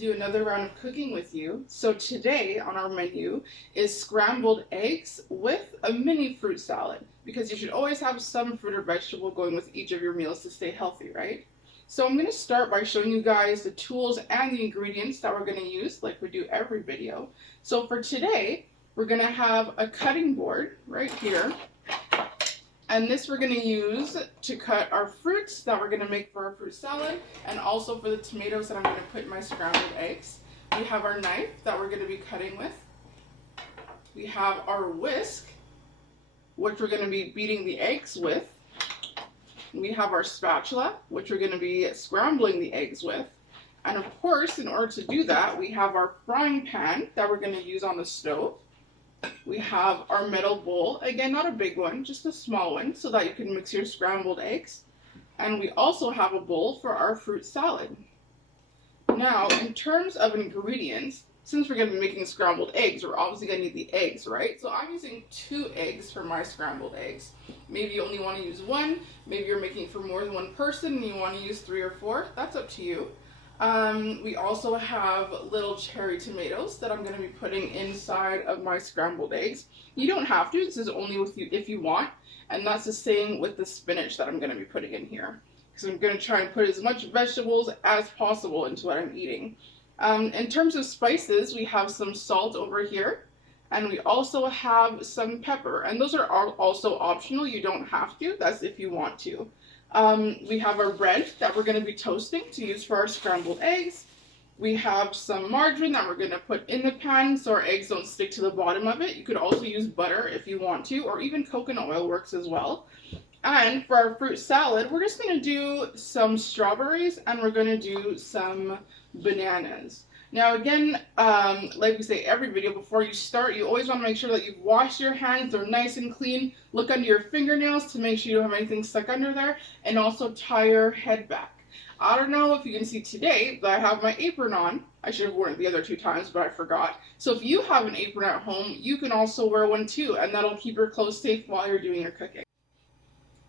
do another round of cooking with you. So today on our menu is scrambled eggs with a mini fruit salad, because you should always have some fruit or vegetable going with each of your meals to stay healthy, right? So I'm going to start by showing you guys the tools and the ingredients that we're going to use like we do every video. So for today, we're going to have a cutting board right here. And this we're going to use to cut our fruits that we're going to make for our fruit salad, and also for the tomatoes that I'm going to put in my scrambled eggs. We have our knife that we're going to be cutting with. We have our whisk, which we're going to be beating the eggs with. We have our spatula, which we're going to be scrambling the eggs with. And of course, in order to do that, we have our frying pan that we're going to use on the stove. We have our metal bowl, again not a big one, just a small one, so that you can mix your scrambled eggs. And we also have a bowl for our fruit salad. Now, in terms of ingredients, since we're going to be making scrambled eggs, we're obviously going to need the eggs, right? So I'm using 2 eggs for my scrambled eggs. Maybe you only want to use 1, maybe you're making it for more than 1 person and you want to use 3 or 4, that's up to you. We also have little cherry tomatoes that I'm going to be putting inside of my scrambled eggs. You don't have to, this is only with you if you want, and that's the same with the spinach that I'm going to be putting in here. Because I'm going to try and put as much vegetables as possible into what I'm eating. In terms of spices, we have some salt over here, and we also have some pepper, and those are also optional, you don't have to, that's if you want to. We have our bread that we're going to be toasting to use for our scrambled eggs. We have some margarine that we're going to put in the pan so our eggs don't stick to the bottom of it. You could also use butter if you want to, or even coconut oil works as well. And for our fruit salad, we're just going to do some strawberries and we're going to do some bananas. Now again, like we say every video, before you start, you always want to make sure that you've washed your hands, they're nice and clean. Look under your fingernails to make sure you don't have anything stuck under there, and also tie your head back. I don't know if you can see today, but I have my apron on. I should have worn it the other 2 times, but I forgot. So if you have an apron at home, you can also wear one too, and that'll keep your clothes safe while you're doing your cooking.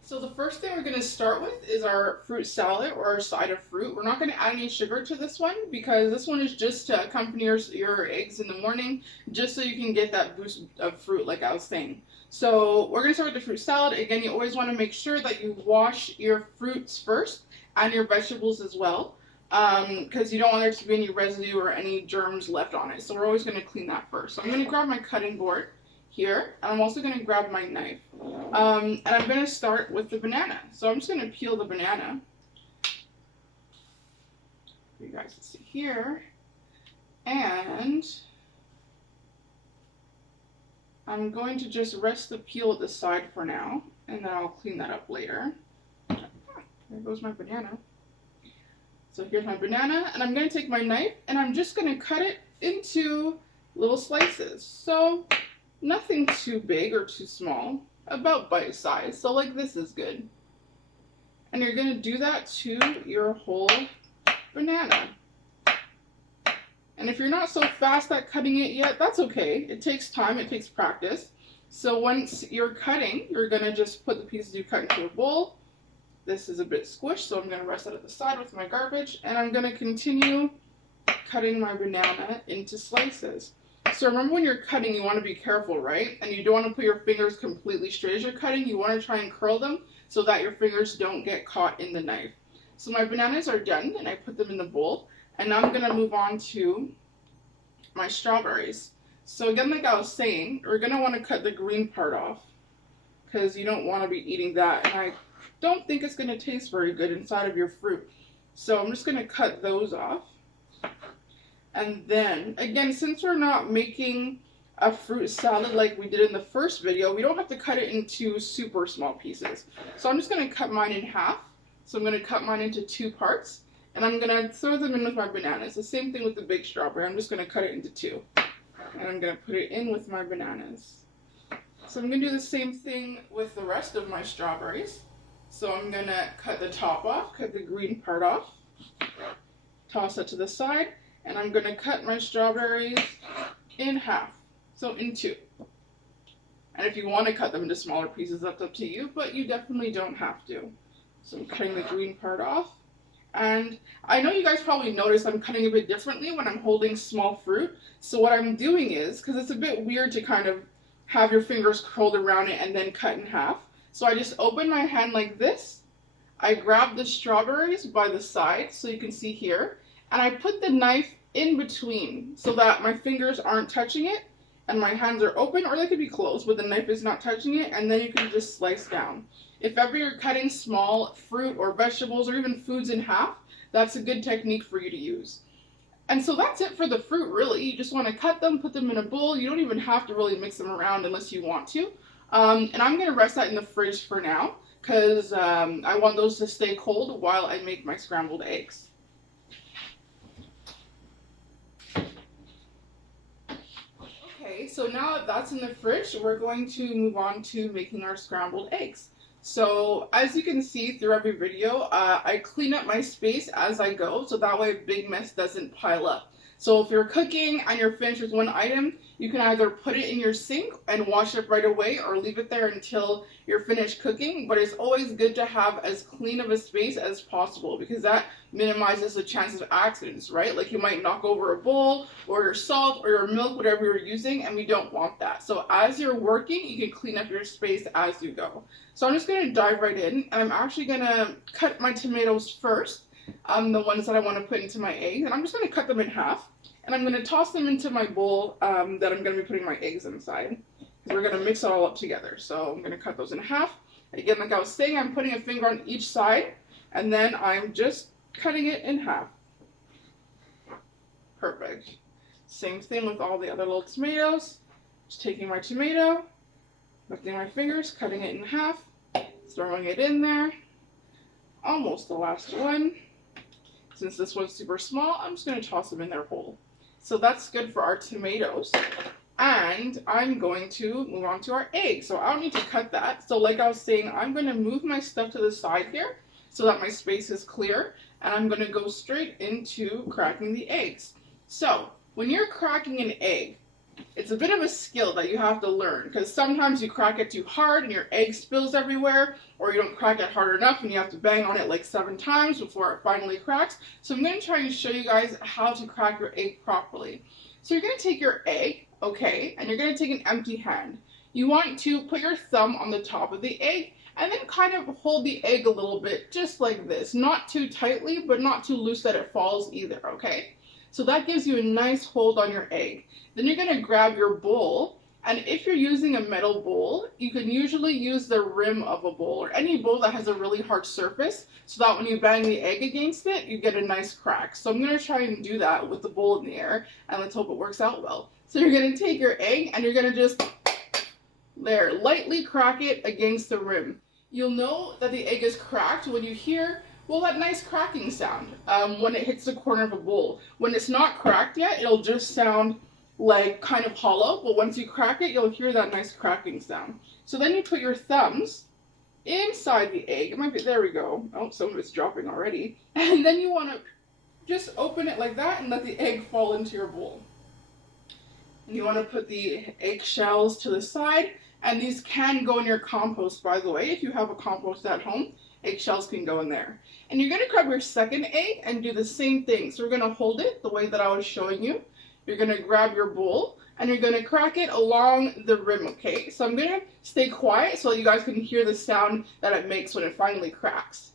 So the first thing we're going to start with is our fruit salad, or our side of fruit. We're not going to add any sugar to this one because this one is just to accompany your eggs in the morning, just so you can get that boost of fruit like I was saying. So we're going to start with the fruit salad. Again, you always want to make sure that you wash your fruits first and your vegetables as well, because you don't want there to be any residue or any germs left on it. So we're always going to clean that first. So I'm going to grab my cutting board here, and I'm also going to grab my knife, and I'm going to start with the banana. So I'm just going to peel the banana for you guys to see here, and I'm going to just rest the peel at the side for now, and then I'll clean that up later. There goes my banana. So here's my banana, and I'm going to take my knife and I'm just going to cut it into little slices. So nothing too big or too small, about bite size, so like this is good. And you're going to do that to your whole banana. And if you're not so fast at cutting it yet, that's okay. It takes time, it takes practice. So once you're cutting, you're going to just put the pieces you cut into a bowl. This is a bit squished, so I'm going to rest that at the side with my garbage, and I'm going to continue cutting my banana into slices. So remember, when you're cutting, you want to be careful, right? And you don't want to put your fingers completely straight as you're cutting. You want to try and curl them so that your fingers don't get caught in the knife. So my bananas are done, and I put them in the bowl. And now I'm going to move on to my strawberries. So again, like I was saying, we're going to want to cut the green part off, because you don't want to be eating that. And I don't think it's going to taste very good inside of your fruit. So I'm just going to cut those off. And then, again, since we're not making a fruit salad like we did in the first video, we don't have to cut it into super small pieces. So I'm just going to cut mine in half. So I'm going to cut mine into 2 parts, and I'm going to throw them in with my bananas. The same thing with the big strawberry. I'm just going to cut it into 2. And I'm going to put it in with my bananas. So I'm going to do the same thing with the rest of my strawberries. So I'm going to cut the top off, cut the green part off, toss it to the side. And I'm going to cut my strawberries in half, so in 2. And if you want to cut them into smaller pieces, that's up to you, but you definitely don't have to. So I'm cutting the green part off, And I know you guys probably noticed I'm cutting a bit differently when I'm holding small fruit. So what I'm doing is, because it's a bit weird to kind of have your fingers curled around it and then cut in half. So I just open my hand like this. I grab the strawberries by the side, so you can see here, and I put the knife in between so that my fingers aren't touching it and my hands are open, or they could be closed, but the knife is not touching it, and then you can just slice down. If ever you're cutting small fruit or vegetables or even foods in half, that's a good technique for you to use. And so that's it for the fruit, really. You just want to cut them, put them in a bowl. You don't even have to really mix them around unless you want to. And I'm going to rest that in the fridge for now because I want those to stay cold while I make my scrambled eggs. Okay, so now that that's in the fridge, we're going to move on to making our scrambled eggs. So as you can see through every video, I clean up my space as I go, so that way a big mess doesn't pile up. So if you're cooking and you're finished with one item, you can either put it in your sink and wash it right away or leave it there until you're finished cooking. But it's always good to have as clean of a space as possible because that minimizes the chances of accidents, right? Like you might knock over a bowl or your salt or your milk, whatever you're using, and we don't want that. So as you're working, you can clean up your space as you go. So I'm just going to dive right in, and I'm actually going to cut my tomatoes first, the ones that I want to put into my eggs, and I'm just going to cut them in half, and I'm going to toss them into my bowl that I'm going to be putting my eggs inside, because we're going to mix it all up together. So I'm going to cut those in half. Again, like I was saying, I'm putting a finger on each side, and then I'm just cutting it in half. Perfect. Same thing with all the other little tomatoes. Just taking my tomato, lifting my fingers, cutting it in half, throwing it in there. Almost the last one. Since this one's super small, I'm just going to toss them in there whole. So that's good for our tomatoes. And I'm going to move on to our egg. So I don't need to cut that. So like I was saying, I'm going to move my stuff to the side here so that my space is clear. And I'm going to go straight into cracking the eggs. So when you're cracking an egg, it's a bit of a skill that you have to learn because sometimes you crack it too hard and your egg spills everywhere, or you don't crack it hard enough and you have to bang on it like 7 times before it finally cracks. So I'm going to try and show you guys how to crack your egg properly. So you're going to take your egg, okay, and you're going to take an empty hand. You want to put your thumb on the top of the egg and then kind of hold the egg a little bit, just like this. Not too tightly, but not too loose that it falls either, okay? So that gives you a nice hold on your egg. Then you're going to grab your bowl, and if you're using a metal bowl, you can usually use the rim of a bowl or any bowl that has a really hard surface so that when you bang the egg against it, you get a nice crack. So I'm going to try and do that with the bowl in the air, and let's hope it works out well. So you're going to take your egg, and you're going to just there, lightly crack it against the rim. You'll know that the egg is cracked when you hear, well, that nice cracking sound when it hits the corner of a bowl. When it's not cracked yet, it'll just sound like kind of hollow, but once you crack it, you'll hear that nice cracking sound. So then you put your thumbs inside the egg. It might be, there we go. Oh, some of it's dropping already. And then you want to just open it like that and let the egg fall into your bowl. And you want to put the egg shells to the side, and these can go in your compost, by the way. If you have a compost at home, eggshells can go in there. And you're going to grab your second egg and do the same thing. So we're going to hold it the way that I was showing you. You're going to grab your bowl and you're going to crack it along the rim, okay? So I'm going to stay quiet so that you guys can hear the sound that it makes when it finally cracks.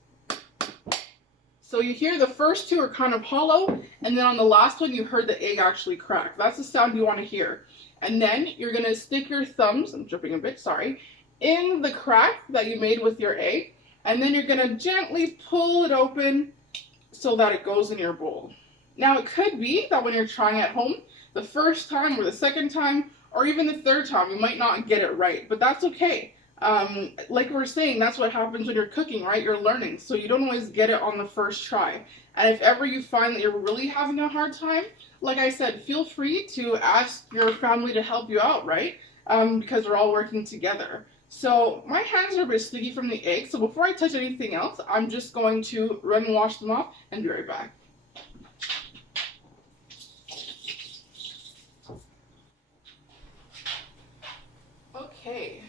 So you hear the first two are kind of hollow, and then on the last one you heard the egg actually crack. That's the sound you want to hear. And then you're going to stick your thumbs, I'm dripping a bit, sorry, in the crack that you made with your egg, and then you're going to gently pull it open so that it goes in your bowl. Now it could be that when you're trying at home, the first time or the second time or even the third time, you might not get it right, but that's okay. Like we're saying, that's what happens when you're cooking, right? You're learning, so you don't always get it on the first try. And if ever you find that you're really having a hard time, like I said, feel free to ask your family to help you out, right? Because we're all working together. So my hands are a bit sticky from the egg, so before I touch anything else, I'm just going to run and wash them off and be right back. Okay,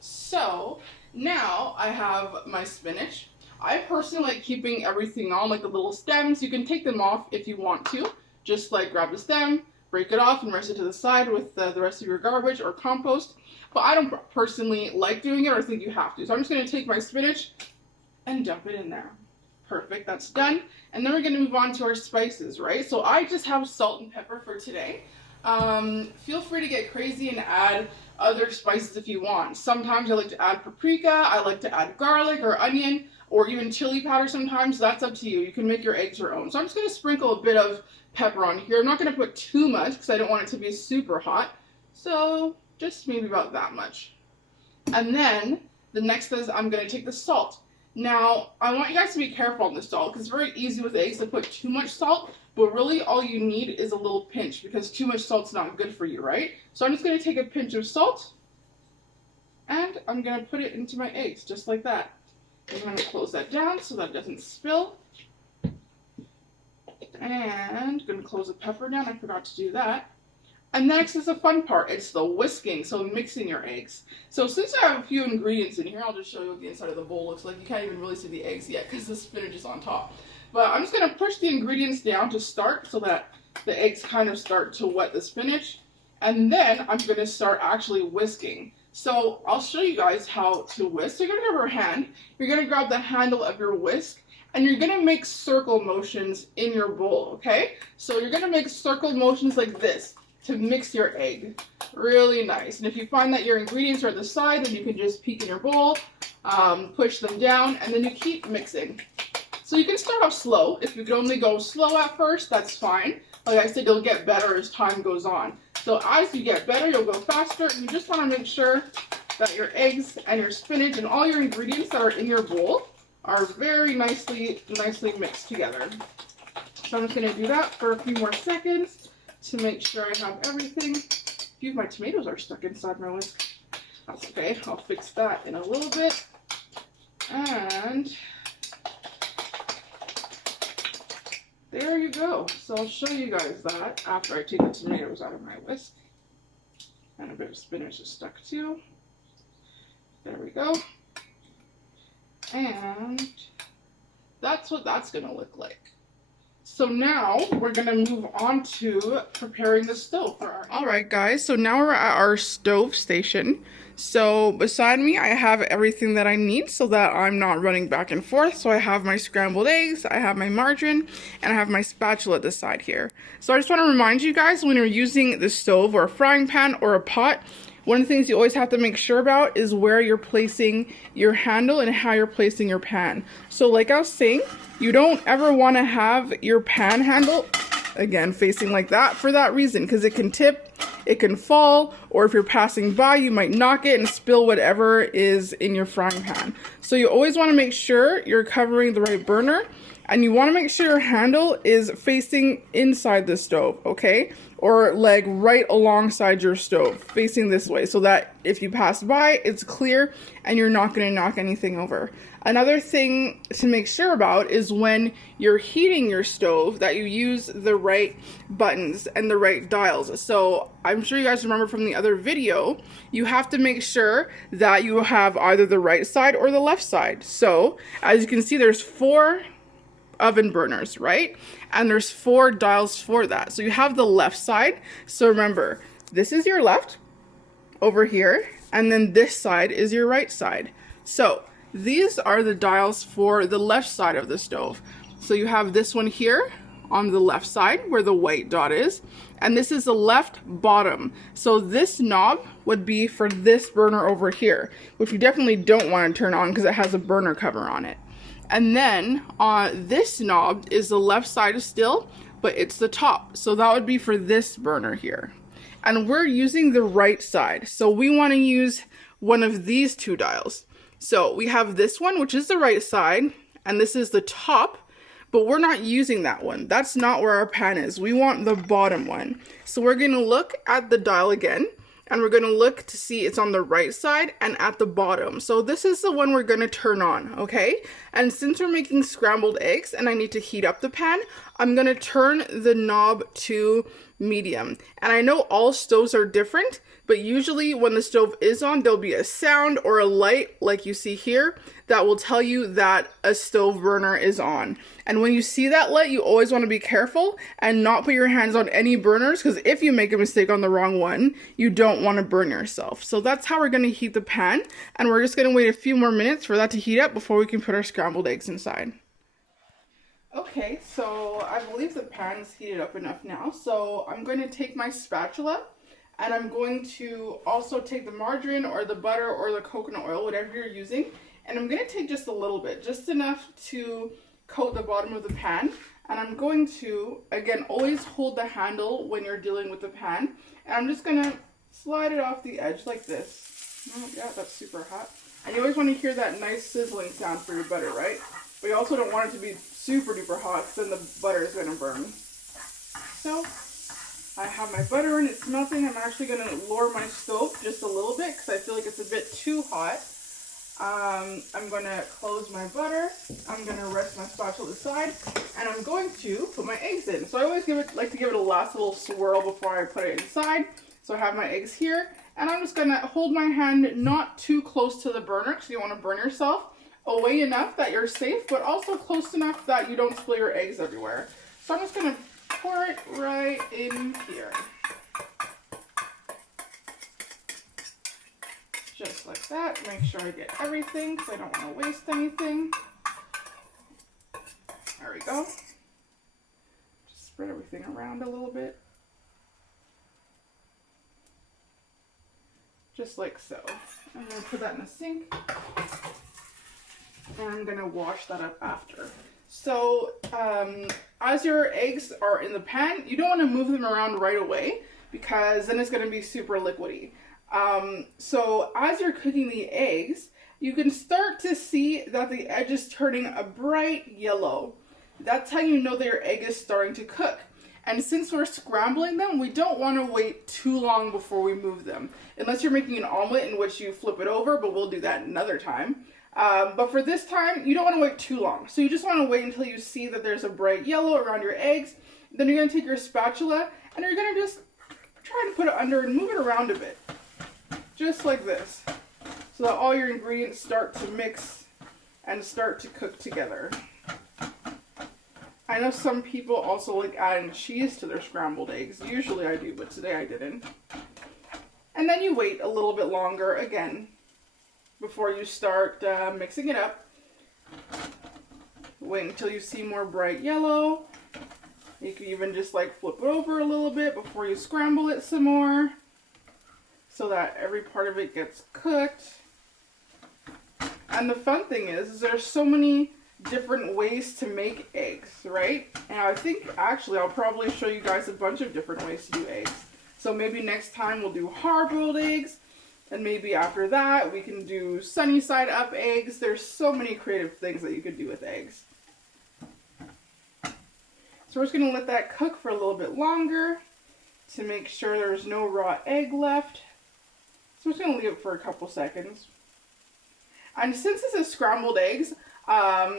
so now I have my spinach. I personally like keeping everything on, like the little stems. You can take them off if you want to. Just like grab the stem, break it off, and rest it to the side with the rest of your garbage or compost. But I don't personally like doing it or think you have to. So I'm just going to take my spinach and dump it in there. Perfect, that's done. And then we're going to move on to our spices, right? So I just have salt and pepper for today. Feel free to get crazy and add other spices if you want. Sometimes I like to add paprika, I like to add garlic or onion, or even chili powder sometimes. That's up to you. You can make your eggs your own. So I'm just going to sprinkle a bit of pepper on here. I'm not going to put too much because I don't want it to be super hot. So just maybe about that much. And then the next is I'm going to take the salt. Now, I want you guys to be careful on the salt because it's very easy with eggs to put too much salt, but really all you need is a little pinch because too much salt's not good for you, right? So I'm just going to take a pinch of salt and I'm going to put it into my eggs just like that. I'm going to close that down so that it doesn't spill. And I'm going to close the pepper down. I forgot to do that. And next is the fun part. It's the whisking, so mixing your eggs. So since I have a few ingredients in here, I'll just show you what the inside of the bowl looks like. You can't even really see the eggs yet because the spinach is on top. But I'm just going to push the ingredients down to start so that the eggs kind of start to wet the spinach. And then I'm going to start actually whisking. So I'll show you guys how to whisk. So you're going to grab your hand. You're going to grab the handle of your whisk. And you're going to make circle motions in your bowl, okay? So you're going to make circle motions like this to mix your egg. Really nice. And if you find that your ingredients are at the side, then you can just peek in your bowl, push them down, and then you keep mixing. So you can start off slow. If you can only go slow at first, that's fine. Like I said, you'll get better as time goes on. So as you get better, you'll go faster. And you just want to make sure that your eggs and your spinach and all your ingredients that are in your bowl are very nicely mixed together. So I'm just going to do that for a few more seconds to make sure I have everything. A few of my tomatoes are stuck inside my whisk. That's okay. I'll fix that in a little bit. And there you go. So I'll show you guys that after I take the tomatoes out of my whisk. And a bit of spinach is stuck too. There we go. And that's what that's going to look like. So now we're going to move on to preparing the stove for our... Alright guys, so now we're at our stove station. So beside me I have everything that I need so that I'm not running back and forth. So I have my scrambled eggs, I have my margarine, and I have my spatula at the side here. So I just want to remind you guys, when you're using the stove or a frying pan or a pot, one of the things you always have to make sure about is where you're placing your handle and how you're placing your pan. So like I was saying, you don't ever want to have your pan handle, again, facing like that for that reason, because it can tip, it can fall, or if you're passing by, you might knock it and spill whatever is in your frying pan. So you always want to make sure you're covering the right burner, and you want to make sure your handle is facing inside the stove, okay? Or like right alongside your stove, facing this way, so that if you pass by, it's clear and you're not going to knock anything over. Another thing to make sure about is when you're heating your stove that you use the right buttons and the right dials. So I'm sure you guys remember from the other video, you have to make sure that you have either the right side or the left side. So as you can see, there's 4 oven burners, right? And there's 4 dials for that. So you have the left side. So remember, this is your left over here, and then this side is your right side. So these are the dials for the left side of the stove. So you have this one here on the left side where the white dot is, and this is the left bottom. So this knob would be for this burner over here, which you definitely don't want to turn on because it has a burner cover on it. And then this knob is the left side still, but it's the top. So that would be for this burner here. And we're using the right side. So we want to use one of these 2 dials. So we have this one, which is the right side, and this is the top, but we're not using that one. That's not where our pan is. We want the bottom one. So we're going to look at the dial again, and we're going to look to see it's on the right side and at the bottom. So this is the one we're going to turn on, okay? And since we're making scrambled eggs and I need to heat up the pan, I'm going to turn the knob to medium. And I know all stoves are different, but usually when the stove is on, there'll be a sound or a light like you see here that will tell you that a stove burner is on. And when you see that light, you always want to be careful and not put your hands on any burners, because if you make a mistake on the wrong one, you don't want to burn yourself. So that's how we're going to heat the pan, and we're just going to wait a few more minutes for that to heat up before we can put our scrambled eggs inside. Okay, so I believe the pan is heated up enough now, so I'm going to take my spatula and I'm going to also take the margarine or the butter or the coconut oil, whatever you're using, and I'm going to take just a little bit, just enough to coat the bottom of the pan. And I'm going to, again, always hold the handle when you're dealing with the pan, and I'm just going to slide it off the edge like this. Oh, yeah, that's super hot. And you always want to hear that nice sizzling sound for your butter, right? But you also don't want it to be super duper hot, because then the butter is going to burn. So I have my butter in, it's melting. I'm actually going to lower my stove just a little bit because I feel like it's a bit too hot. I'm going to close my butter. I'm going to rest my spatula aside, and I'm going to put my eggs in. So I always like to give it a last little swirl before I put it inside. So I have my eggs here, and I'm just going to hold my hand not too close to the burner because you don't want to burn yourself. Away enough that you're safe, but also close enough that you don't spill your eggs everywhere. So I'm just going to pour it right in here. Just like that. Make sure I get everything because I don't want to waste anything. There we go. Just spread everything around a little bit. Just like so. I'm going to put that in the sink. And I'm going to wash that up after. So as your eggs are in the pan, you don't want to move them around right away because then it's going to be super liquidy. So as you're cooking the eggs, you can start to see that the edge is turning a bright yellow. That's how you know that your egg is starting to cook. And since we're scrambling them, we don't want to wait too long before we move them. Unless you're making an omelet in which you flip it over, but we'll do that another time. But for this time, you don't want to wait too long. So you just want to wait until you see that there's a bright yellow around your eggs. Then you're going to take your spatula and you're going to just try to put it under and move it around a bit. Just like this. So that all your ingredients start to mix and start to cook together. I know some people also like adding cheese to their scrambled eggs. Usually I do, but today I didn't. And then you wait a little bit longer again before you start mixing it up. Wait until you see more bright yellow. You can even just like flip it over a little bit before you scramble it some more so that every part of it gets cooked. And the fun thing is there's so many different ways to make eggs, right? And I think actually I'll probably show you guys a bunch of different ways to do eggs. So maybe next time we'll do hard-boiled eggs, and maybe after that we can do sunny side up eggs. There's so many creative things that you could do with eggs. So we're just going to let that cook for a little bit longer to make sure there's no raw egg left. So we're just going to leave it for a couple seconds. And since this is scrambled eggs,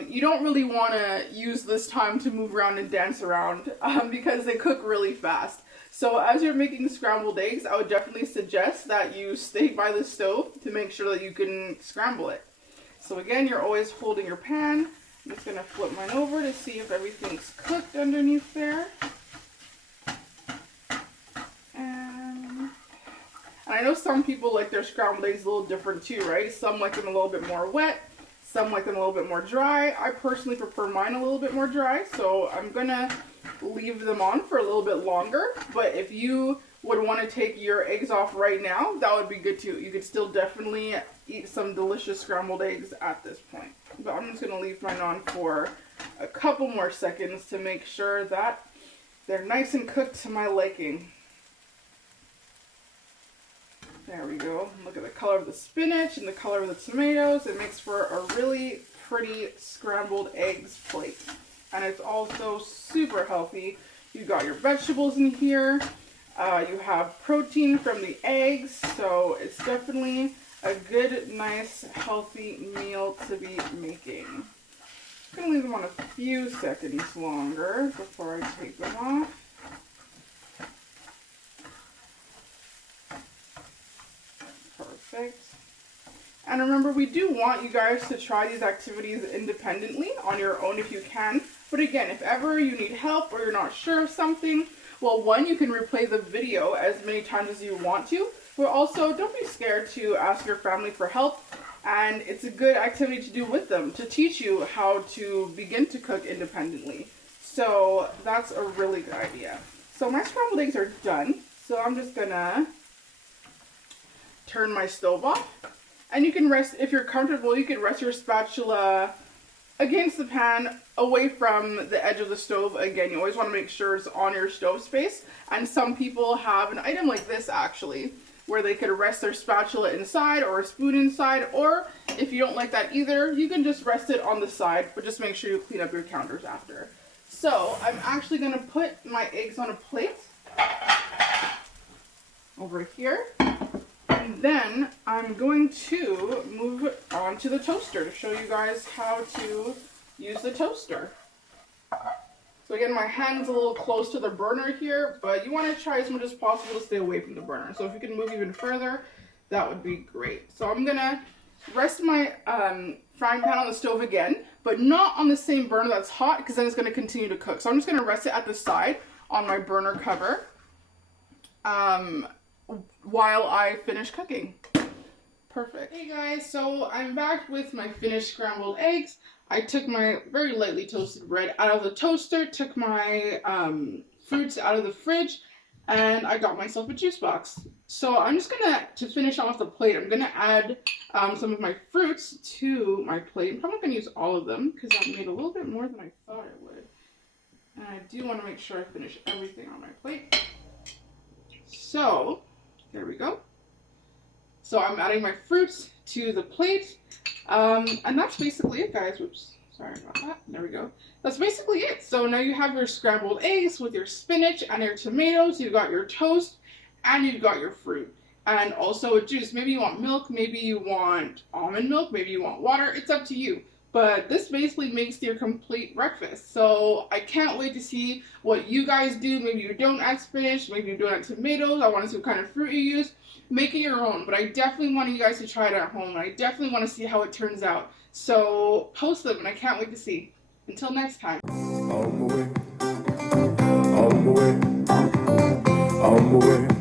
you don't really want to use this time to move around and dance around because they cook really fast. So as you're making scrambled eggs, I would definitely suggest that you stay by the stove to make sure that you can scramble it. So again, you're always holding your pan. I'm just going to flip mine over to see if everything's cooked underneath there. And I know some people like their scrambled eggs a little different too, right? Some like them a little bit more wet. Some like them a little bit more dry. I personally prefer mine a little bit more dry, so I'm going to leave them on for a little bit longer. But if you would want to take your eggs off right now, that would be good too. You could still definitely eat some delicious scrambled eggs at this point. But I'm just going to leave mine on for a couple more seconds to make sure that they're nice and cooked to my liking. There we go. Look at the color of the spinach and the color of the tomatoes. It makes for a really pretty scrambled eggs plate. And it's also super healthy. You got your vegetables in here. You have protein from the eggs. So it's definitely a good, nice, healthy meal to be making. I'm going to leave them on a few seconds longer before I take them off. Perfect. And remember, we do want you guys to try these activities independently on your own if you can. But again, if ever you need help or you're not sure of something, well, one, you can replay the video as many times as you want to. But also, don't be scared to ask your family for help. And it's a good activity to do with them to teach you how to begin to cook independently. So that's a really good idea. So my scrambled eggs are done. So I'm just gonna turn my stove off. And you can rest, if you're comfortable, you can rest your spatula against the pan, away from the edge of the stove. Again, you always want to make sure it's on your stove space. And some people have an item like this actually, where they could rest their spatula inside or a spoon inside. Or if you don't like that either, you can just rest it on the side, but just make sure you clean up your counters after. So I'm actually going to put my eggs on a plate over here. And then I'm going to move on to the toaster to show you guys how to use the toaster. So again, my hand's a little close to the burner here, but you want to try as much as possible to stay away from the burner. So if you can move even further, that would be great. So I'm going to rest my frying pan on the stove again, but not on the same burner that's hot, because then it's going to continue to cook. So I'm just going to rest it at the side on my burner cover. While I finish cooking. Perfect. Hey guys, so I'm back with my finished scrambled eggs. I took my very lightly toasted bread out of the toaster, took my fruits out of the fridge, and I got myself a juice box. So I'm just gonna, to finish off the plate, I'm gonna add some of my fruits to my plate. I'm probably gonna use all of them because I made a little bit more than I thought I would. And I do want to make sure I finish everything on my plate. So, there we go. So I'm adding my fruits to the plate. And that's basically it, guys. Whoops, sorry about that. There we go. That's basically it. So now you have your scrambled eggs with your spinach and your tomatoes. You've got your toast and you've got your fruit. And also a juice. Maybe you want milk, maybe you want almond milk, maybe you want water. It's up to you. But this basically makes your complete breakfast. So I can't wait to see what you guys do. Maybe you don't add spinach, maybe you don't add tomatoes. I want to see what kind of fruit you use. Make it your own. But I definitely want you guys to try it at home. And I definitely want to see how it turns out. So post them and I can't wait to see. Until next time. On my way. On my way. On my way.